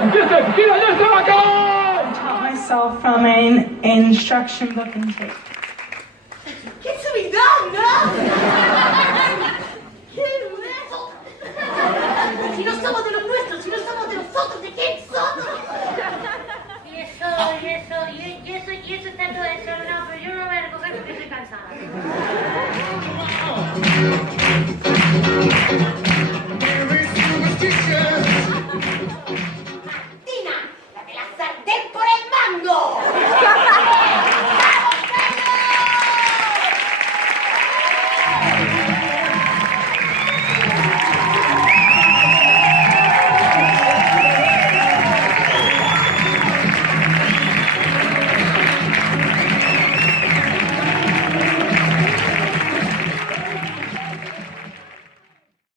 ¡Mira, ya estaba acá! I taught myself from an instruction book and tape. ¡Qué subidón, ¿no? ¡Qué nuevo! Si no somos de los nuestros, si no somos de los otros, ¿de quién somos? Y eso está todo desordenado, pero yo no lo voy a recoger porque estoy cansada.